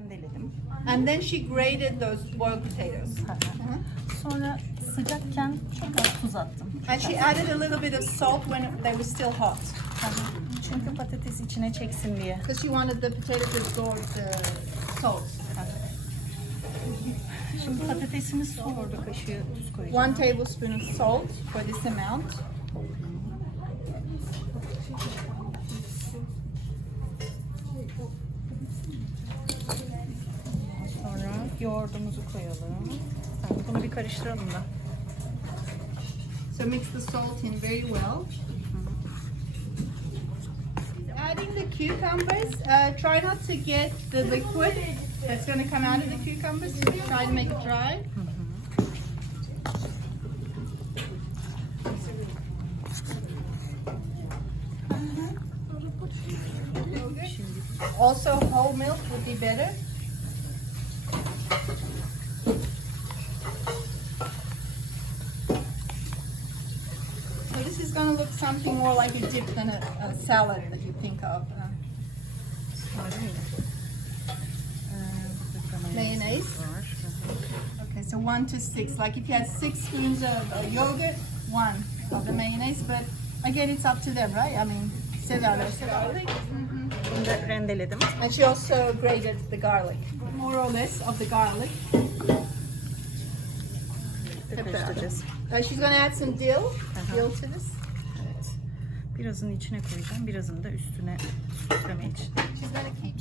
Rendeledim. And then she grated those boiled potatoes. Sonra sıcakken çok az tuz attım. And she added a little bit of salt when they were still hot. Çünkü patates içine çeksin diye. Because she wanted the potato to absorb the salt. Şimdi patatesimiz soğurdu, kaşığı tuz koyacağım. 1 tablespoon of salt for this amount. Sonra yoğurdumuzu koyalım. Bunu bir karıştıralım da. So mix the salt in very well. Adding the cucumbers, try not to get the liquid that's going to come out of the cucumbers. Try to make it dry. Also, whole milk would be better. So this is going to look something more like a dip than a salad that you think of. Mayonnaise. Okay, so 1 to 6. Like if you had 6 spoons of yogurt, 1 of the mayonnaise. But again, it's up to them, right? I mean, Bunu da rendeledim. and she also grated the garlic, more or less of the garlic. Karıştıracağız. She's going to add some dill to this. Evet. Birazını içine koyacağım, birazını da üstüne süsleme için. She's going to keep